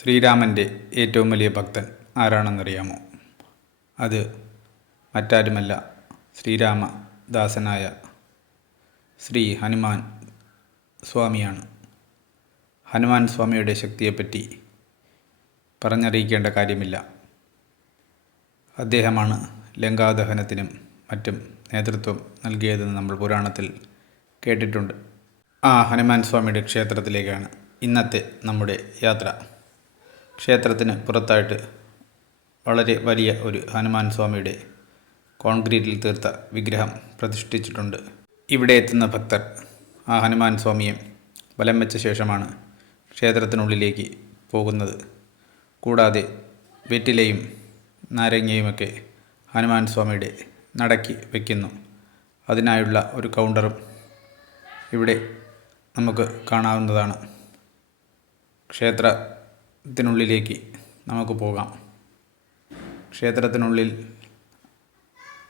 ശ്രീരാമൻ്റെ ഏറ്റവും വലിയ ഭക്തൻ ആരാണെന്നറിയാമോ? അത് മറ്റാരുമല്ല, ശ്രീരാമദാസനായ ശ്രീ ഹനുമാൻ സ്വാമിയാണ്. ഹനുമാൻ സ്വാമിയുടെ ശക്തിയെപ്പറ്റി പറഞ്ഞറിയിക്കേണ്ട കാര്യമില്ല. അദ്ദേഹമാണ് ലങ്കാദഹനത്തിനും മറ്റും നേതൃത്വം നൽകിയതെന്ന് നമ്മൾ പുരാണത്തിൽ കേട്ടിട്ടുണ്ട്. ആ ഹനുമാൻ സ്വാമിയുടെ ക്ഷേത്രത്തിലേക്കാണ് ഇന്നത്തെ നമ്മുടെ യാത്ര. ക്ഷേത്രത്തിന് പുറത്തായിട്ട് വളരെ വലിയ ഒരു ഹനുമാൻ സ്വാമിയുടെ കോൺക്രീറ്റിൽ തീർത്ത വിഗ്രഹം പ്രതിഷ്ഠിച്ചിട്ടുണ്ട്. ഇവിടെ എത്തുന്ന ഭക്തർ ആ ഹനുമാൻ സ്വാമിയെ വലം വെച്ച ശേഷമാണ് ക്ഷേത്രത്തിനുള്ളിലേക്ക് പോകുന്നത്. കൂടാതെ വെറ്റിലയും നാരങ്ങയുമൊക്കെ ഹനുമാൻ സ്വാമിയുടെ നടയ്ക്ക് വയ്ക്കുന്നു. അതിനായുള്ള ഒരു കൗണ്ടറും ഇവിടെ നമുക്ക് കാണാവുന്നതാണ്. ക്ഷേത്രത്തിനുള്ളിലേക്ക് നമുക്ക് പോകാം. ക്ഷേത്രത്തിനുള്ളിൽ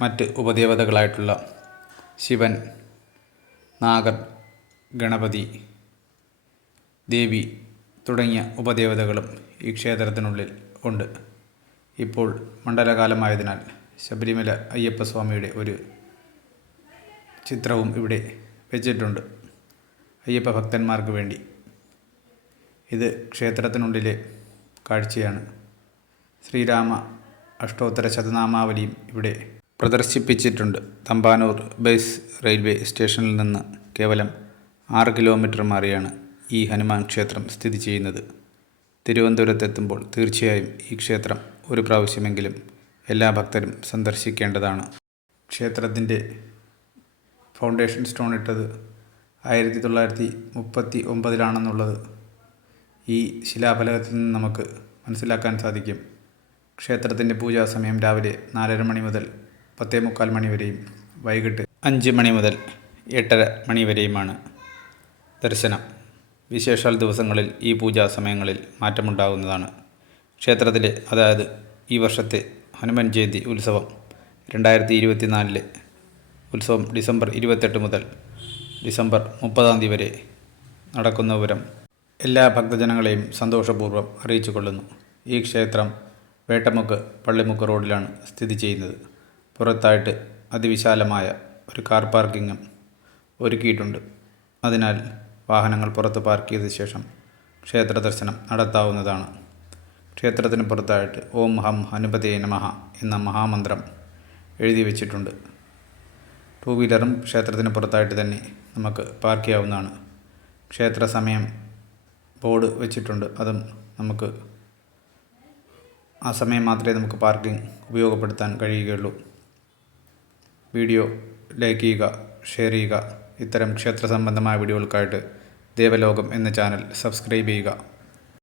മറ്റ് ഉപദേവതകളായിട്ടുള്ള ശിവൻ, നാഗർ, ഗണപതി, ദേവി തുടങ്ങിയ ഉപദേവതകളും ഈ ക്ഷേത്രത്തിനുള്ളിൽ ഉണ്ട്. ഇപ്പോൾ മണ്ഡലകാലമായതിനാൽ ശബരിമല അയ്യപ്പസ്വാമിയുടെ ഒരു ചിത്രവും ഇവിടെ വെച്ചിട്ടുണ്ട് അയ്യപ്പ ഭക്തന്മാർക്ക് വേണ്ടി. ഇത് ക്ഷേത്രത്തിനുള്ളിലെ കാഴ്ചയാണ്. ശ്രീരാമ അഷ്ടോത്തര ശതനാമാവലിയും ഇവിടെ പ്രദർശിപ്പിച്ചിട്ടുണ്ട്. തമ്പാനൂർ ബേസ് റെയിൽവേ സ്റ്റേഷനിൽ നിന്ന് കേവലം 6 കിലോമീറ്റർ മാറിയാണ് ഈ ഹനുമാൻ ക്ഷേത്രം സ്ഥിതി ചെയ്യുന്നത്. തിരുവനന്തപുരത്തെത്തുമ്പോൾ തീർച്ചയായും ഈ ക്ഷേത്രം ഒരു പ്രാവശ്യമെങ്കിലും എല്ലാ ഭക്തരും സന്ദർശിക്കേണ്ടതാണ്. ക്ഷേത്രത്തിൻ്റെ ഫൗണ്ടേഷൻ സ്റ്റോൺ ഇട്ടത് 1939 ഈ ശിലാഫലകത്തിൽ നിന്ന് നമുക്ക് മനസ്സിലാക്കാൻ സാധിക്കും. ക്ഷേത്രത്തിൻ്റെ പൂജാ സമയം രാവിലെ 4:30 മണി മുതൽ 10:45 മണി വരെയും വൈകിട്ട് 5 മണി മുതൽ 8:30 മണി വരെയുമാണ് ദർശനം. വിശേഷാൽ ദിവസങ്ങളിൽ ഈ പൂജാ സമയങ്ങളിൽ മാറ്റമുണ്ടാകുന്നതാണ്. ക്ഷേത്രത്തിലെ, അതായത് ഈ വർഷത്തെ ഹനുമാൻ ജയന്തി ഉത്സവം 2024 ഉത്സവം ഡിസംബർ 28 മുതൽ ഡിസംബർ 30 വരെ നടക്കുന്ന വിവരം എല്ലാ ഭക്തജനങ്ങളെയും സന്തോഷപൂർവ്വം അറിയിച്ചു കൊള്ളുന്നു. ഈ ക്ഷേത്രം വേട്ടമുക്ക് പള്ളിമുക്ക് റോഡിലാണ് സ്ഥിതി ചെയ്യുന്നത്. പുറത്തായിട്ട് അതിവിശാലമായ ഒരു കാർ പാർക്കിങ്ങും ഒരുക്കിയിട്ടുണ്ട്. അതിനാൽ വാഹനങ്ങൾ പുറത്ത് പാർക്ക് ചെയ്ത ശേഷം ക്ഷേത്ര ദർശനം നടത്താവുന്നതാണ്. ക്ഷേത്രത്തിന് പുറത്തായിട്ട് ഓം ഹം ഹനുമതേ നമഃ എന്ന മഹാമന്ത്രം എഴുതി വച്ചിട്ടുണ്ട്. 2 വീലറും ക്ഷേത്രത്തിന് പുറത്തായിട്ട് തന്നെ നമുക്ക് പാർക്ക് ചെയ്യാവുന്നതാണ്. ക്ഷേത്ര സമയം ബോർഡ് വെച്ചിട്ടുണ്ട്. അതും നമുക്ക് ആ സമയം മാത്രമേ നമുക്ക് പാർക്കിംഗ് ഉപയോഗപ്പെടുത്താൻ കഴിയുകയുള്ളൂ. വീഡിയോ ലൈക്ക് ചെയ്യുക, ഷെയർ ചെയ്യുക. ഇത്തരം ക്ഷേത്ര സംബന്ധമായ വീഡിയോകൾക്കായിട്ട് ദേവലോകം എന്ന ചാനൽ സബ്സ്ക്രൈബ് ചെയ്യുക.